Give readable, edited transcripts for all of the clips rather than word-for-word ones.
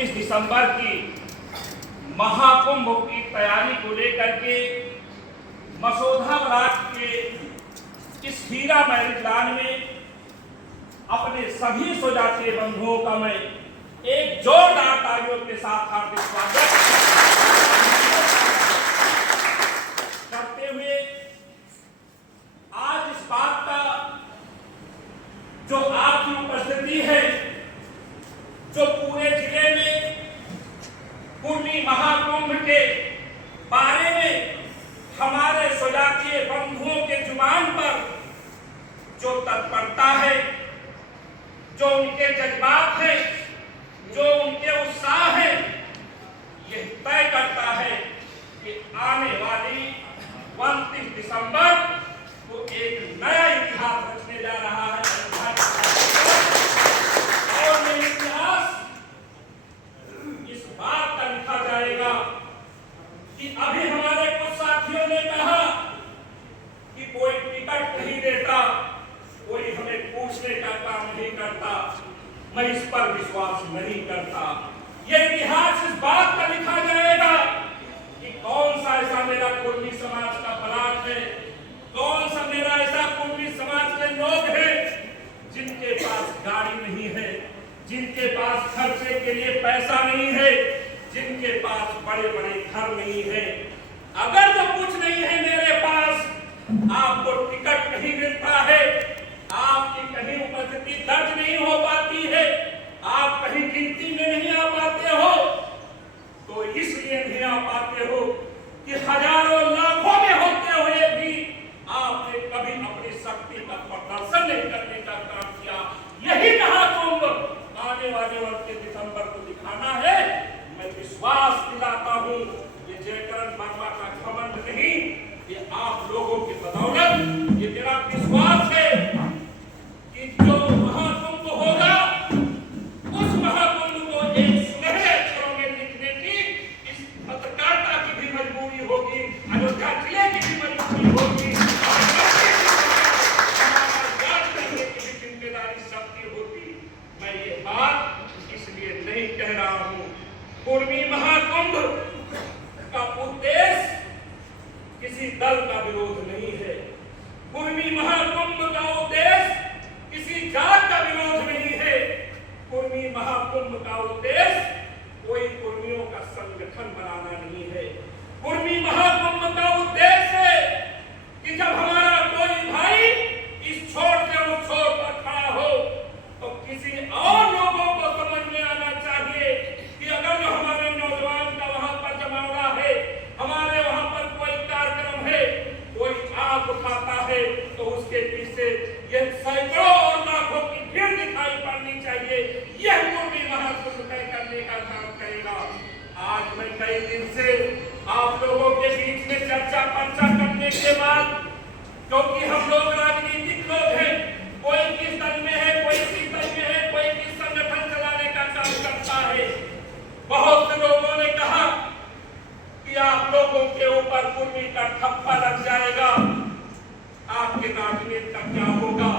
29 दिसंबर की महाकुंभ की तैयारी को लेकर के मसौदा ब्लॉक के इस हीरा मैदान में अपने सभी स्वजातीय बंधुओं का मैं एक जोरदार तालियों के साथ हार्दिक स्वागत करते हुए आज इस बात का जो आपकी उपस्थिति है, जो पूरे जिले में कुर्मी महाकुंभ के बारे में हमारे स्वजातीय बंधुओं के जुबान पर जो तत्परता है, जो उनके जज्बात है, जो उनके उत्साह है, यह तय करता है कि आने वाली 29 दिसंबर को एक नया इतिहास रचने जा रहा है। और ये इतिहास इस बात का लिखा जाएगा कि अभी हमारे कुछ साथियों ने कहा कि कोई टिकट नहीं देता, कोई हमें पूछने का काम नहीं करता। मैं इस पर विश्वास नहीं करता। यह इतिहास इस बात का लिखा जाएगा कि कौन सा ऐसा मेरा कुर्मी समाज का ब्लॉक है, कौन सा मेरा ऐसा कुर्मी समाज के लोग हैं जिनके पास गाड़ी नहीं है, जिनके पास खर्चे के लिए पैसा नहीं है, जिनके पास बड़े बड़े घर नहीं है। अगर जो कुछ नहीं है मेरे पास, आपको टिकट नहीं मिलता है, आपकी कहीं उपस्थिति दर्ज नहीं हो पाती है, आप कहीं गिनती में नहीं आ पाते हो, तो इसलिए नहीं आ पाते हो कि हजारों लाखों में होते हुए भी आपने कभी अपनी शक्ति का प्रदर्शन नहीं करने का काम किया। यही महाकुंभ आने वाले 29 दिसंबर को दिखाना है। मैं विश्वास दिलाता हूँ, ये जयकरण वर्मा का घमंड नहीं, ये आप लोगों की बदौलत, ये मेरा विश्वास है कि जो महाकुंभ होगा उस महाकुंभ को एक सुनहरे अक्षरों में लिखने की इस पत्रकारिता की भी मजबूरी होगी, अयोध्या जिले की भी मजबूरी होगी, याद करने की भी जिम्मेदारी सबकी होगी। मैं ये बात इसलिए नहीं कह रहा हूँ। कुर्मी महाकुंभ का उद्देश्य किसी दल का विरोध नहीं है। कुर्मी महाकुंभ का उद्देश्य किसी जात का विरोध नहीं है। कुर्मी महाकुंभ का उद्देश्य कोई कुर्मियों का संगठन बनाना नहीं है। कुर्मी महाकुंभ का उद्देश्य है कि जब हमारा कोई भाई इस छोर से उस छोर पर खड़ा हो तो किसी और लोगों को समझ में आना चाहिए कि अगर जो हमारे नौजवान का वहां पर जमावड़ा है, हमारे वहां पर कोई कार्यक्रम है, कोई आग उठाता है, तो उसके पीछे ये सैकड़ों और लाखों की भीड़ दिखाई पड़नी चाहिए। यह कुर्मी महाकुंभ तय करने का काम करेगा। आज मैं कई दिन से आप लोगों के बीच में चर्चा करने के बाद, क्योंकि हम लोग राजनीतिक लोग हैं, कोई किस दल में है, कोई किस दल में है, कोई किस संगठन चलाने का काम करता है। बहुत से लोगों ने कहा कि आप लोगों के ऊपर कुर्मी का ठप्पा लग जाएगा, आपके राजनीति का क्या होगा।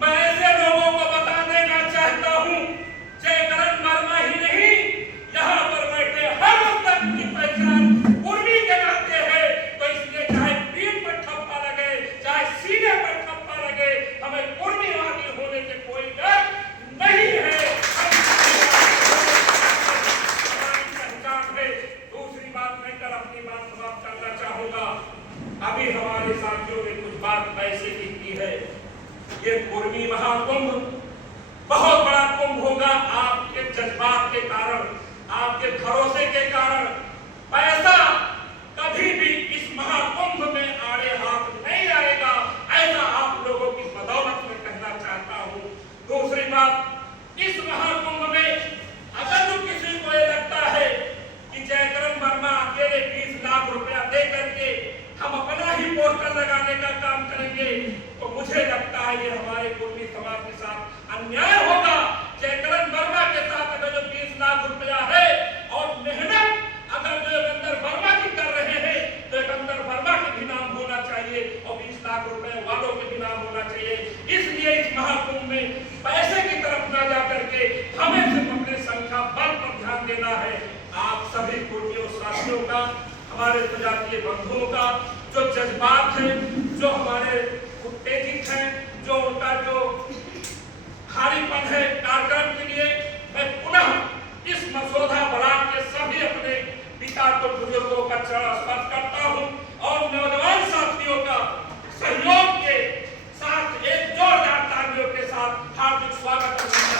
मैं ऐसे लोगों को बता देना चाहता हूं, जयकरण वर्मा ही नहीं, यहाँ पर बैठे हर तक की पहचान कुर्मी के नाते है। तो इसलिए चाहे पीठ पर ठप्पा लगे, चाहे सीने पर ठप्पा लगे, मिला है आप सभी कुर्मियों साथियों का, हमारे प्रजातीय बंधुओं का जो जज्बात है, जो हमारे उत्तेजित हैं, जो उनका जो भारीपन है कार्यक्रम के लिए, मैं पुनः इस मसौदा बरात के सभी अपने पिता को बुजुर्गों का चरण स्पर्श करता हूँ और नौजवान साथियों का सहयोग के साथ एक जोरदार तालियों के साथ हार्दिक स्वागत करता हूं।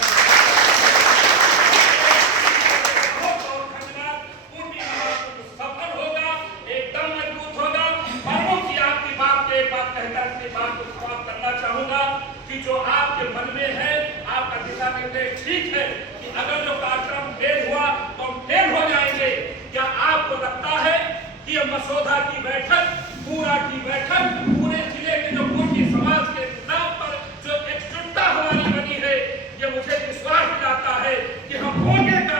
बहुत धन्यवाद। पूर्वी महाकुंभ सफल होगा, एकदम मजबूत होगा। प्रमुख जी आपकी बात के एक बात कहकर अपनी बात को समाप्त करना चाहूंगा कि जो आपके मन में है, आपका दिशा निर्देश ठीक है कि अगर जो कार्यक्रम फेल हुआ तो हम फेल हो जाएंगे। क्या आपको लगता है कि यह मसौदा की बैठक, पूरा की बैठक, पूरे जिले के जो कुर्मी समाज के नाम पर जो एकजुटता हमारी बनी है, ये मुझे विश्वास दिलाता है कि हम होंगे का